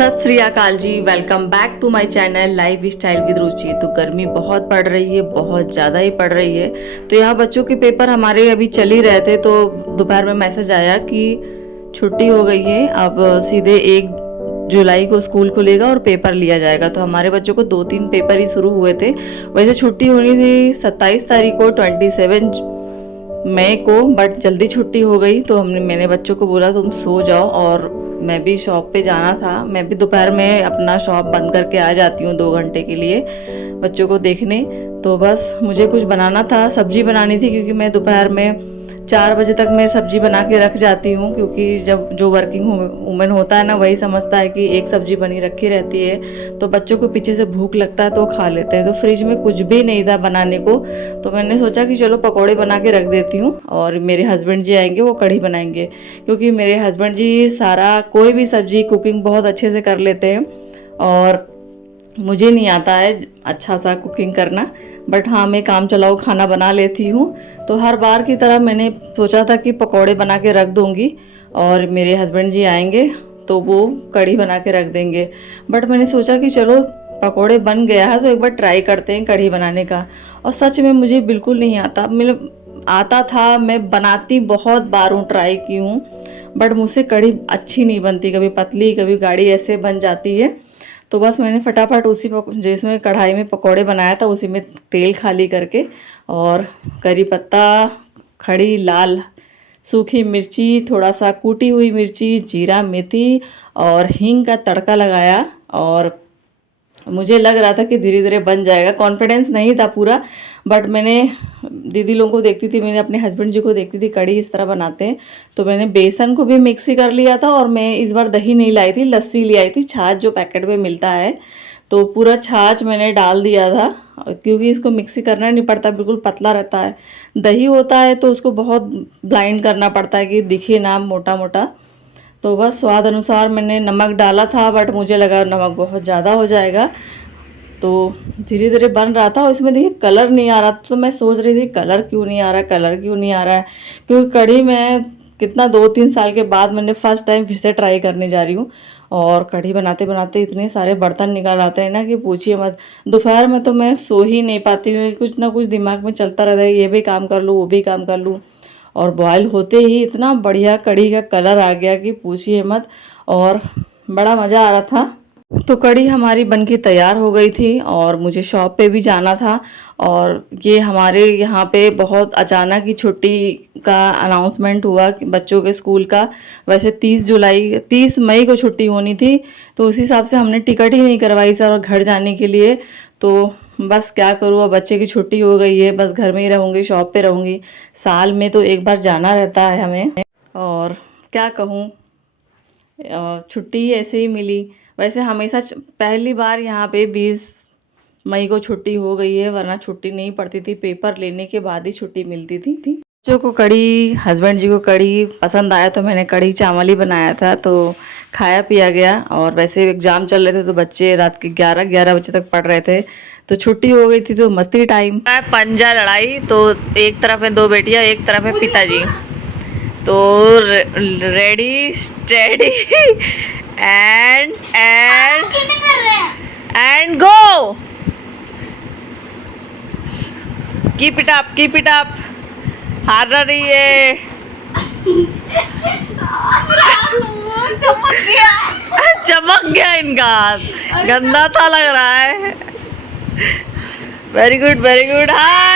सत श्री अकाल जी, welcome back to my channel life style with Ruchi. तो गर्मी बहुत पड़ रही है, बहुत ज़्यादा ही पड़ रही है। तो यहाँ बच्चों के पेपर हमारे अभी चल ही रहे थे, तो दोपहर में मैसेज आया कि छुट्टी हो गई है, अब सीधे 1 जुलाई को स्कूल खुलेगा और पेपर लिया जाएगा। तो हमारे बच्चों को 2-3 पेपर ही शुरू हुए थे। वैसे छुट्टी होनी थी 27 तारीख को, 27 मई को, बट जल्दी छुट्टी हो गई। तो मैंने बच्चों को बोला तुम सो जाओ, और मैं भी शॉप पे जाना था। मैं भी दोपहर में अपना शॉप बंद करके आ जाती हूँ 2 घंटे के लिए बच्चों को देखने। तो बस मुझे कुछ बनाना था, सब्जी बनानी थी, क्योंकि मैं दोपहर में 4 बजे तक मैं सब्जी बना के रख जाती हूँ। क्योंकि जब जो वर्किंग वुमेन होता है ना, वही समझता है कि एक सब्जी बनी रखी रहती है, तो बच्चों को पीछे से भूख लगता है तो खा लेते हैं। तो फ्रिज में कुछ भी नहीं था बनाने को, तो मैंने सोचा कि चलो पकौड़े बना के रख देती हूँ, और मेरे हस्बैंड जी आएंगे वो कढ़ी बनाएंगे। क्योंकि मेरे हस्बैंड जी सारा कोई भी सब्जी कुकिंग बहुत अच्छे से कर लेते हैं, और मुझे नहीं आता है अच्छा सा कुकिंग करना, बट हाँ मैं काम चलाओ खाना बना लेती हूँ। तो हर बार की तरह मैंने सोचा था कि पकौड़े बना के रख दूँगी, और मेरे हस्बैंड जी आएंगे तो वो कढ़ी बना के रख देंगे। बट मैंने सोचा कि चलो पकौड़े बन गया है तो एक बार ट्राई करते हैं कढ़ी बनाने का। और सच में मुझे बिल्कुल नहीं आता, मतलब आता था, मैं बनाती बहुत बार हूँ, ट्राई की हूँ, बट मुझसे कढ़ी अच्छी नहीं बनती, कभी पतली कभी गाढ़ी ऐसे बन जाती है। तो बस मैंने फटाफट उसी जिसमें कढ़ाई में पकौड़े बनाया था उसी में तेल खाली करके, और करी पत्ता, खड़ी लाल सूखी मिर्ची, थोड़ा सा कूटी हुई मिर्ची, जीरा, मेथी और हींग का तड़का लगाया। और मुझे लग रहा था कि धीरे धीरे बन जाएगा, कॉन्फिडेंस नहीं था पूरा, बट मैंने दीदी लोगों को देखती थी, मैंने अपने हस्बैंड जी को देखती थी कढ़ी इस तरह बनाते हैं, तो मैंने बेसन को भी मिक्स ही कर लिया था। और मैं इस बार दही नहीं लाई थी, लस्सी ले आई थी, छाछ जो पैकेट में मिलता है, तो पूरा छाछ मैंने डाल दिया था, क्योंकि इसको मिक्सी करना नहीं पड़ता, बिल्कुल पतला रहता है। दही होता है तो उसको बहुत ब्लाइंड करना पड़ता है कि दिखे ना मोटा मोटा। तो बस स्वाद अनुसार मैंने नमक डाला था, बट मुझे लगा नमक बहुत ज़्यादा हो जाएगा। तो धीरे धीरे बन रहा था, और इसमें देखिए कलर नहीं आ रहा था, तो मैं सोच रही थी कलर क्यों नहीं आ रहा है, कलर क्यों नहीं आ रहा है। क्योंकि कढ़ी में कितना 2-3 साल के बाद मैंने फर्स्ट टाइम फिर से ट्राई करने जा रही हूँ, और कढ़ी बनाते बनाते इतने सारे बर्तन निकाल आते हैं ना कि पूछिए मत। दोपहर में तो मैं सो ही नहीं पाती हूँ, कुछ ना कुछ दिमाग में चलता रहता है, ये भी काम कर लूँ वो भी काम कर लूँ। और बॉयल होते ही इतना बढ़िया कढ़ी का कलर आ गया कि पूछिए मत, और बड़ा मज़ा आ रहा था। तो कढ़ी हमारी बनके तैयार हो गई थी, और मुझे शॉप पे भी जाना था। और ये हमारे यहाँ पे बहुत अचानक ही छुट्टी का अनाउंसमेंट हुआ कि बच्चों के स्कूल का। वैसे 30 मई को छुट्टी होनी थी, तो उस हिसाब से हमने टिकट ही नहीं करवाई सर, और घर जाने के लिए। तो बस क्या करूँ, अब बच्चे की छुट्टी हो गई है, बस घर में ही रहूँगी, शॉप पे रहूँगी। साल में तो एक बार जाना रहता है हमें, और क्या कहूँ, छुट्टी ऐसे ही मिली। वैसे हमेशा पहली बार यहाँ पे 20 मई को छुट्टी हो गई है, वरना छुट्टी नहीं पड़ती थी, पेपर लेने के बाद ही छुट्टी मिलती थी। बच्चों को कढ़ी, हस्बैंड जी को कढ़ी पसंद आया, तो मैंने कढ़ी चावल ही बनाया था, तो खाया पिया गया। और वैसे एग्ज़ाम चल रहे थे, तो बच्चे रात के 11 बजे तक पढ़ रहे थे, तो छुट्टी हो गई थी, तो मस्ती टाइम। पंजा लड़ाई, तो एक तरफ है 2 बेटियाँ, एक तरफ है पिताजी। तो ready steady and go, keep it up, हार रही है। चमक गया इनका हाथ, गंदा था लग रहा है। Very good, very good. हाँ